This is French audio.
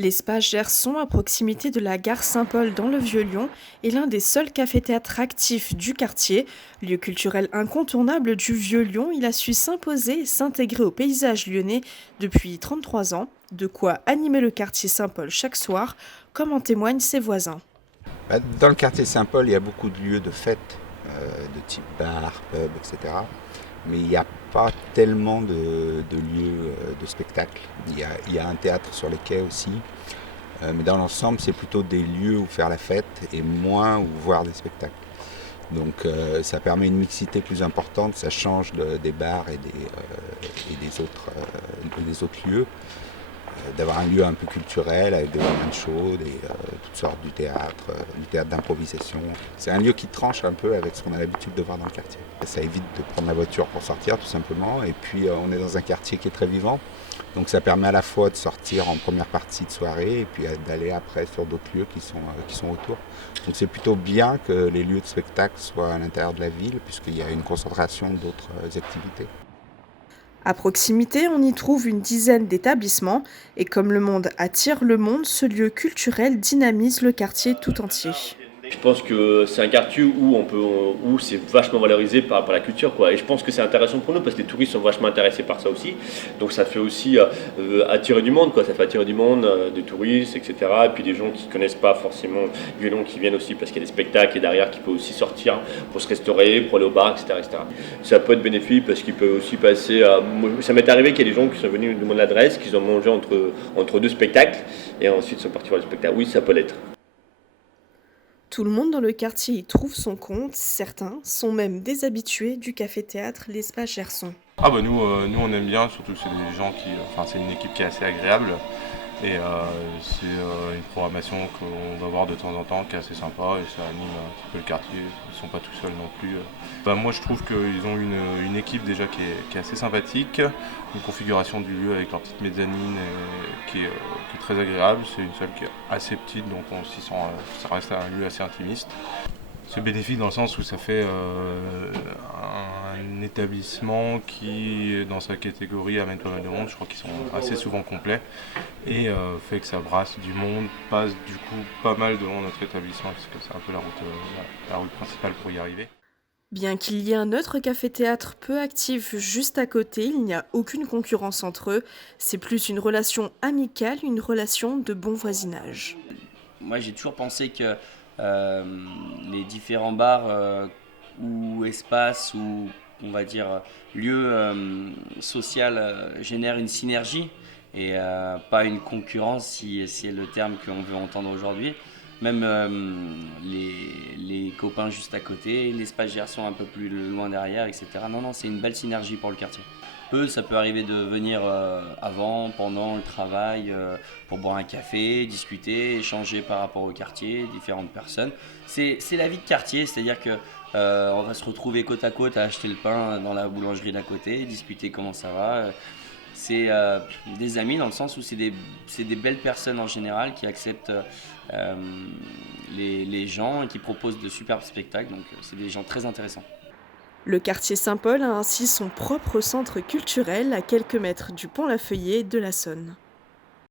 L'espace Gerson, à proximité de la gare Saint-Paul dans le Vieux-Lyon, est l'un des seuls cafés-théâtres actifs du quartier. Lieu culturel incontournable du Vieux-Lyon, il a su s'imposer et s'intégrer au paysage lyonnais depuis 33 ans. De quoi animer le quartier Saint-Paul chaque soir, comme en témoignent ses voisins. Dans le quartier Saint-Paul, il y a beaucoup de lieux de fête, de type bar, pub, etc. Mais il n'y a pas tellement de lieux de spectacle. Il y a un théâtre sur les quais aussi. Mais dans l'ensemble, c'est plutôt des lieux où faire la fête et moins où voir des spectacles. Donc ça permet une mixité plus importante, ça change des bars et des autres lieux. D'avoir un lieu un peu culturel avec des moyens chaudes et toutes sortes du théâtre d'improvisation. C'est un lieu qui tranche un peu avec ce qu'on a l'habitude de voir dans le quartier. Ça évite de prendre la voiture pour sortir tout simplement, et puis on est dans un quartier qui est très vivant, donc ça permet à la fois de sortir en première partie de soirée et puis d'aller après sur d'autres lieux qui sont autour. Donc c'est plutôt bien que les lieux de spectacle soient à l'intérieur de la ville, puisqu'il y a une concentration d'autres activités. À proximité, on y trouve une dizaine d'établissements et comme le monde attire le monde, ce lieu culturel dynamise le quartier tout entier. Je pense que c'est un quartier où c'est vachement valorisé par la culture, quoi. Et je pense que c'est intéressant pour nous parce que les touristes sont vachement intéressés par ça aussi. Donc ça fait aussi attirer du monde, quoi. Ça fait attirer du monde, des touristes, etc. Et puis des gens qui connaissent pas forcément Violon qui viennent aussi parce qu'il y a des spectacles et derrière qui peuvent aussi sortir pour se restaurer, pour aller au bar, etc., etc. Ça peut être bénéfique parce qu'ils peuvent aussi passer à... Ça m'est arrivé qu'il y ait des gens qui sont venus me demander l'adresse, qu'ils ont mangé entre deux spectacles et ensuite sont partis voir le spectacle. Oui, ça peut l'être. Tout le monde dans le quartier y trouve son compte, certains sont même des habitués du café-théâtre L'Espace Gerson. Ah bah nous on aime bien, surtout que c'est des gens c'est une équipe qui est assez agréable et c'est une programmation qu'on va voir de temps en temps qui est assez sympa et ça anime un petit peu le quartier, ils sont pas tout seuls non plus. Moi je trouve qu'ils ont une équipe déjà qui est assez sympathique, une configuration du lieu avec leur petite mezzanine qui est très agréable, c'est une salle qui est assez petite donc on s'y sent, ça reste un lieu assez intimiste. C'est bénéfique dans le sens où ça fait un établissement qui, dans sa catégorie, amène pas mal de monde. Je crois qu'ils sont assez souvent complets et fait que ça brasse du monde, passe du coup pas mal devant notre établissement parce que c'est un peu la route principale pour y arriver. Bien qu'il y ait un autre café-théâtre peu actif juste à côté, il n'y a aucune concurrence entre eux. C'est plus une relation amicale, une relation de bon voisinage. Moi, j'ai toujours pensé que euh, les différents bars ou espaces ou on va dire lieux social génèrent une synergie et pas une concurrence si c'est le terme qu'on veut entendre aujourd'hui. Même les copains juste à côté, l'espace Gerson un peu plus loin derrière, etc. Non, c'est une belle synergie pour le quartier. Eux, ça peut arriver de venir avant, pendant le travail, pour boire un café, discuter, échanger par rapport au quartier, différentes personnes. C'est la vie de quartier, c'est-à-dire que on va se retrouver côte à côte à acheter le pain dans la boulangerie d'à côté, discuter comment ça va. C'est des amis dans le sens où c'est des belles personnes en général qui acceptent les gens et qui proposent de superbes spectacles. Donc c'est des gens très intéressants. Le quartier Saint-Paul a ainsi son propre centre culturel à quelques mètres du pont La Feuillée de la Saône.